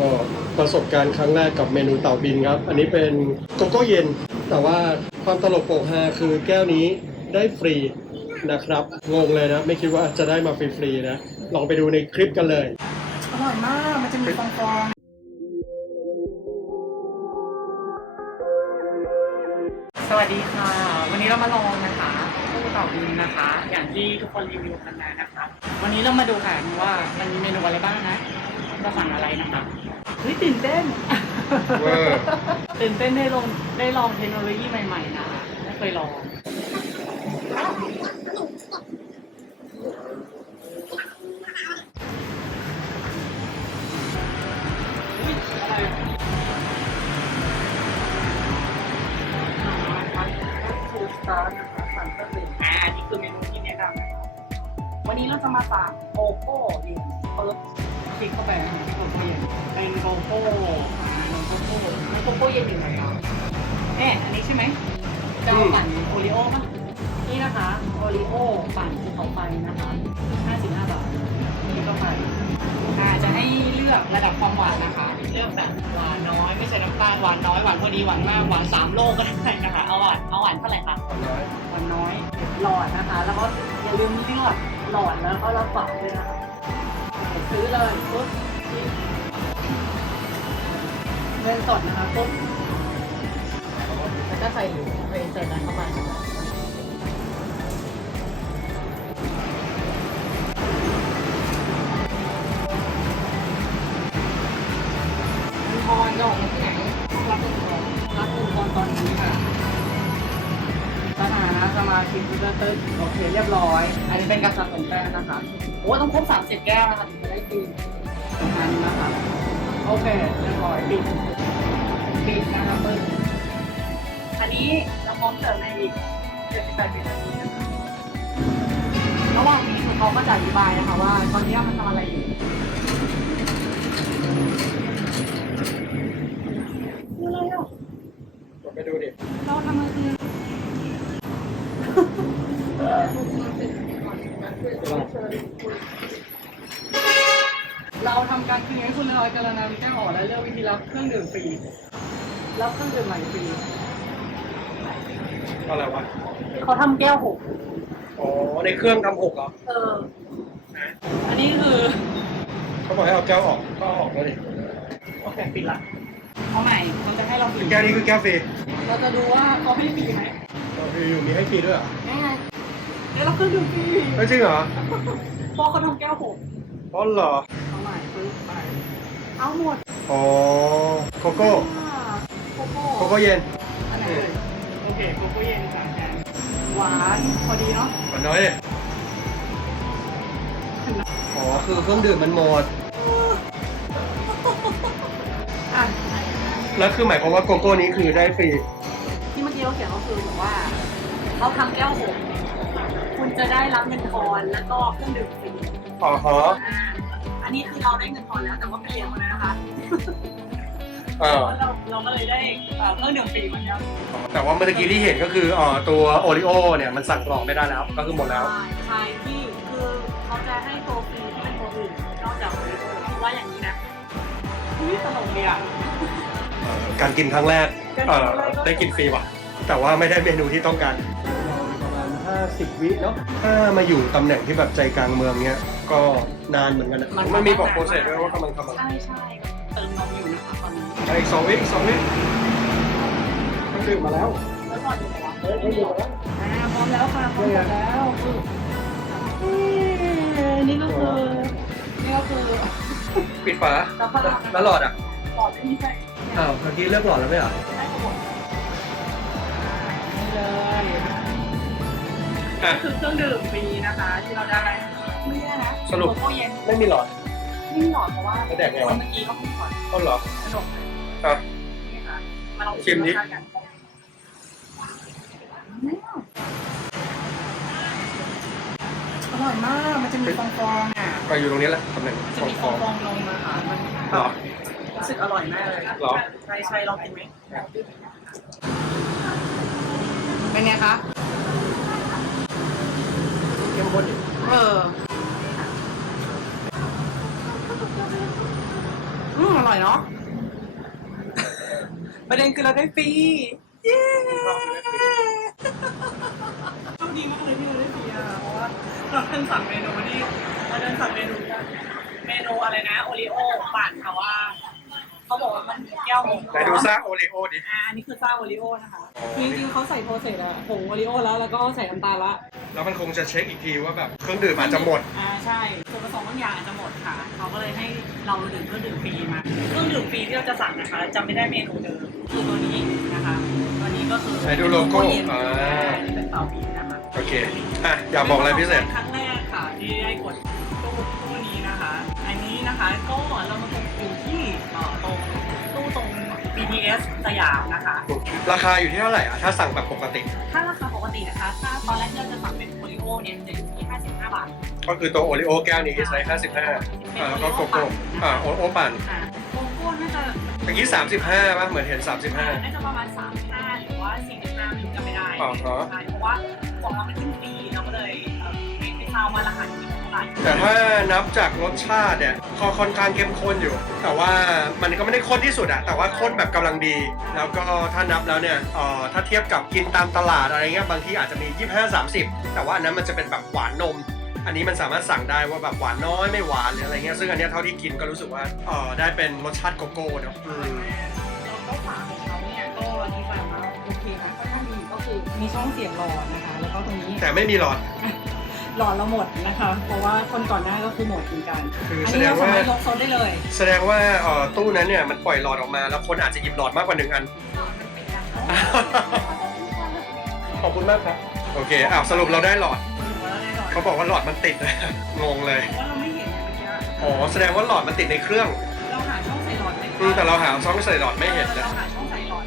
ก็ประสบการณ์ครั้งแรกกับเมนูเต่าบินครับ อันนี้เป็นโกโก้เย็น แต่ว่าความตลกโปกฮาคือแก้วนี้ได้ฟรีนะครับ งงเลยนะ ไม่คิดว่าจะได้มาฟรีๆนะ ลองไปดูในคลิปกันเลย อร่อยมาก มันจะมีฟองฟองสวัสดีค่ะ วันนี้เรามาลองนะคะตู้เต่าบินนะคะ อย่างที่ทุกคนรีวิวกันมานะคะ วันนี้เรามาดูกันว่ามันมีเมนูอะไรบ้างนะ จะสั่งอะไรนะคะเฮ้ยตื่นเต้น เวอร์ตื่นเต้นได้ลองได้ลองเทคโนโลยีใหม่ๆนะคะไม่เคยลองอ่านี่คือเมนูที่แนะนำนะครับวันนี้เราจะมาสั่งโกโก้เย็นเปิบ คลิกเข้าไปนะโกโก้เย็นเป็นโกโก้นมโกโก้นมโกโก้เย็นอยู่ไหนอะเอ๊ะอันนี้ใช่ไหมจะเอาปั่นโอริโอ้ป่ะนี่นะคะโอริโอ้ปั่นภูเขาไฟนะคะ55บาทนี่ก็ไปอ่าจะให้เลือกระดับความหวานนะคะ เลือกแบบหวานน้อยไม่ใส่น้ำตาลหวานน้อยหวานพอดีหวานมากหวานสามโลก็ได้นะคะเอาหวานเอาหวานเท่าไหร่คะมันน้อยหวานน้อยหลอดนะคะ แล้วก็อย่าลืมเลือกหลอดแล้วก็รับฝากด้วยนะคะ ซื้อเลยปุ๊บเงินสดนะคะปุ๊บแล้วก็ใส่ใส่ใส่นั้นเข้ามา ตึ๊ดโอเคเรียบร้อย อันนี้เป็นการสะสมแต้มนะคะ โอ้ต้องครบ30 แก้วนะคะถึงจะได้กินอันนี้นะคะ โอเคเรียบร้อยปิดปิดนะคะปึ๊บอันนี้เราพร้อมเสิร์ฟในอีก78วินาทีนะคะระหว่างนี้คือเขาก็จะอธิบายนะคะว่า ตอนนี้มันทำอะไรอยู่คืออะไรอะไปดูดิ เราทำอะไรคือ เราทำการคืนให้คุณเลยกรณาวิแก้วออกและเลือกวิธีรับเครื่องดื่มฟรี รับเครื่องดื่มใหม่ฟรี อะไรวะ เขาทำแก้วหก อ๋อ ในเครื่องทำหกเหรอ เออ อันนี้คือเขาบอกให้เอาแก้วออก ก็เอาออกแล้วดิโอเคปิดละเอาใหม่เขาจะให้เราฟรีแก้วนี้คือแก้วฟรีเราจะดูว่าเขาให้ฟรีไหมเราอยู่มีให้ฟรีด้วยเหรอ ไม่ไง เดี๋ยวเราเครื่องดื่มฟรีไม่จริงเหรอเพราะเขาทำแก้วหกอ๋อเหรอเอาใหม่ปึ๊บไป เอาหมดอ๋อโกโก้อ่าโกโก้โกโก้เย็นอันไหนเอ่ยโอเคโกโก้เย็นสามแกนหวานพอดีเนาะหวานน้อยเนี่ยอ๋อคือเครื่องดื่มมันหมดอะ แล้วคือหมายความว่าโกโก้นี้คือได้ฟรีที่เมื่อกี้เขาเขียนก็คือบอกว่าเขาทำแก้วหกคุณ จะได้รับเงินทอนแล้วก็เครื่องดื่มฟรีอ๋อฮะอ่าอันนี้คือเราได้เงินทอนแล้วแต่ว่าไม่เลี้ยงคนนั้นนะคะเออเราเราก็เลยได้เอ่อเครื่องดื่มฟรีเหมือนกันแต่ว่าเมื่อกี้ที่เห็นก็คืออ๋อตัวโอริโอเนี่ยมันสั่งกล่องไม่ได้แล้ว ก็คือหมดแล้ว ใช่ใช่ที่คือเขาจะให้ตัวฟรีที่เป็นตัวอื่นนอกจากโอริโอว่าอย่างนี้นะอุ้ยตลกเลยอะ การกินครั้งแรกเอ่อได้กินฟรีว่ะ แต่ว่าไม่ได้เมนูที่ต้องการประมาณ 50 วิเนาะถ้ามาอยู่ตำแหน่งที่แบบใจกลางเมืองเนี้ย ก็นานเหมือนกันนะมันมีบอกโปรเซสด้วยว่ากำลังทำอะไรใช่ใช่เติมนมอยู่นะคะตอนนี้อะอีกสองวิอีกสองวิมันดื่มมาแล้วแล้วก่อนอยู่ไหนวะเฮ้ยมันดื่มมาแล้วอ่าพร้อมแล้วค่ะพร้อมหมดแล้วเอ้ยนี่ก็คือนี่ก็คือปิดฝาสภาพแล้วหลอดอะหลอดไม่มีใครอ้าวเมื่อกี้เลือกหลอดแล้วไม่เหรอ อะคือเครื่องดื่มฟรีนะคะ ที่เราได้ไม่แน่นะสรุป โกโก้เย็นไม่มีหลอด ไม่มีหลอดเพราะว่าแล้วแดกไงควะนเมื่อกี้ก็ไม่มีหลอดก็เหรอขนมเลยอะ นี่ค่ะมาลองชิมดิ รสชาติกันอืมอร่อยมาก มันจะมีฟองฟองอะก็อยู่ตรงนี้แหละตำแหน่งจะของมีฟฟอองงฟองลงมาค่ะมันเหรอ รู้สึกอร่อยมากเลยเหรอ ใช่ใช่ลองกินไหมเป็นไงคะ เข้มข้นดิเออเฮ้ยอืมอร่อยเนาะ ประเด็นคือเราได้ฟรี เย้โชคดีมากเลยที่เราได้ฟรีอะ เพราะว่าเราเดินสั่งเมนูที่เราเดินสั่งเมนู เมนูอะไรนะ โอริโอปั่นแต่ว่า เขาบอกว่ามันแก้วหมดไหนดูซ่าโอริโอดิ อ่าอันนี้คือซ่าโอริโอนะคะ จริงๆเขาใส่โปรเซสอะผงโอริโอแล้ว แล้วก็ใส่น้ำตาลละ แล้วมันคงจะเช็คอีกทีว่าแบบเครื่องดื่มอาจจะหมด อ่าใช่ส่วนผสมบางอย่างอาจจะหมดค่ะ เขาก็เลยให้เราดื่มเครื่องดื่มฟรีมา เครื่องดื่มฟรีที่เราจะสั่งนะคะจะไม่ได้เมนูเดิมคือตัวนี้นะคะ ตัวนี้ก็คือไหนดูโลโก้เย็นอ่าอันนี้เป็นเตาบีนะคะ โอเคอะอยากบอกอะไรพิเศษ ครั้งแรกค่ะที่ได้กดตู้ตู้นี้นะคะ อันนี้นะคะก็เรา BTS สยามนะคะ ราคาอยู่ที่เท่าไหร่อะถ้าสั่งแบบปกติ ถ้าราคาปกตินะคะ ถ้าตอนแรกที่เราจะสั่งเป็นโอริโอเนี่ยจะอยู่ที่ 55 บาทก็คือตัวโอริโอแก้วนี้ไซส์55อ่าแล้วก็โกโก้อ่าโอโอปั่นอ่าโกโก้น่าจะเมื่อกี้35ป่ะเหมือนเห็น 35 น่าจะประมาณ 35 หรือว่า 45ไม่รู้จำไม่ได้อ๋อฮะใช่เพราะว่าของเรามันขึ้นปีเราก็เลยเอ่อไม่ไม่ทราบว่าราคาอยู่ที่เท่า ไหร่แต่ถ้านับจากรสชาติเนี่ยก็ค่อนข้างเข้มข้นอยู่ แต่ว่ามันก็ไม่ได้ข้นที่สุดอะแต่ว่าข้นแบบกำลังดี แล้วก็ถ้านับแล้วเนี่ยเอ่อถ้าเทียบกับกินตามตลาดอะไรเงี้ยบางที่อาจจะมี 25 30 แต่ว่าอันนั้นมันจะเป็นแบบหวานนม อันนี้มันสามารถสั่งได้ว่าแบบหวานน้อยไม่หวานหรืออะไรเงี้ยซึ่งอันเนี้ยเท่าที่กินก็รู้สึกว่าเออได้เป็นรสชาติโกโก้เนาะอืมเราก็ฝากของเขาเนี่ยก็อธิบายมาโอเคนะค่อนข้างดีก็คือมีช่องเสียบหลอดนะคะ แล้วก็ตรงนี้แต่ไม่มีหลอด หลอดเราหมดนะคะ เพราะว่าคนก่อนหน้าก็คือหมดเหมือนกัน คืออันแสนี้ดงเราสาว่า มารถยกโซนได้เลย แสดงว่าเอ่อตู้นั้นเนี่ยมันปล่อยหลอดออกมา แล้วคนอาจจะหยิบหลอดมากกว่าหนึ่งอัน ขอบคุณมากครับ โอเคอ้าวสรุปเราได้หลอด เขาบอกว่าหลอดมันติด งงเลย ว่าเราไม่เห็นเมื่อกี้อ๋อ แสดงว่าหลอดมันติดในเครื่องเราหาช่องใส่หลอดไม่อืมแต่เราหาช่องใส่หลอดไม่เห็นนะ เราหาช่องใส่หลอด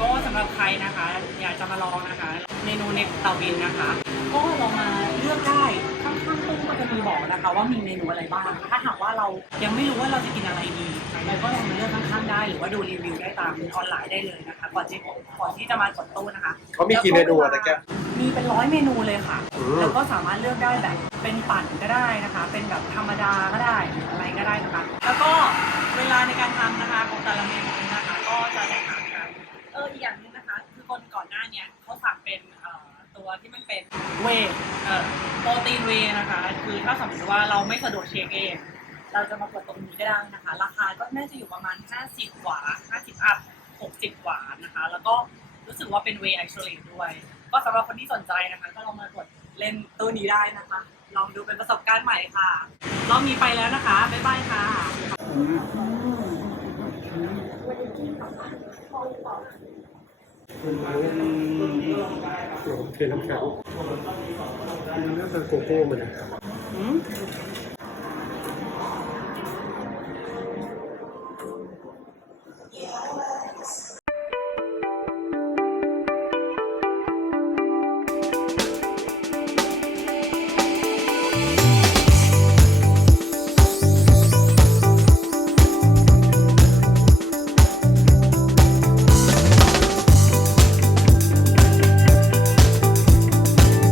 ก็สำหรับใครนะคะ อยากจะมาลองนะคะ เมนูในเตาบินนะคะ ก็ลองมาเลือกได้ข้างๆตู้ก็จะมีบอกนะคะ ว่ามีเมนูอะไรบ้าง ถ้าหากว่าเรายังไม่รู้ว่าเราจะกินอะไรดีเราก็ลองมาเลือกข้างๆได้หรือว่าดูรีวิวได้ตามออนไลน์ได้เลยนะคะ ก่อนที่ก่อนที่จะมากดตู้นะคะเขามีกี่เมนูอะตะแกมีเป็นร้อยเมนูเลยค่ะอืมแล้วก็สามารถเลือกได้แบบเป็นปั่นก็ได้นะคะ เป็นแบบธรรมดาก็ได้หรืออะไรก็ได้นะคะ แล้วก็เวลาในการทำนะคะของแต่ละเมนู เอออีกอย่างหนึงนะคะ คือคนก่อนหน้าเนี้ยเขาสั่งเป็นเอ่อตัวที่มันเป็นเวย์เอ่อโปรตีนเวย์นะคะ คือถ้าสมมติว่าเราไม่สะดวกเช็คเอง เราจะมากดตรงนี้ก็ได้นะคะ ราคาก็น่าจะอยู่ประมาณ 50 กว่า 50 อัพ 60 กว่านะคะ แล้วก็รู้สึกว่าเป็น way isolate ด้วย ก็สำหรับคนที่สนใจนะคะ ก็ลองมากดเล่นตัวนี้ได้นะคะ ลองดูเป็นประสบการณ์ใหม่ค่ะรอบนี้ไปแล้วนะคะ บ๊ายบายค่ะ เทน้ำแข็งมันน่าจะโกโก้มันนะอืม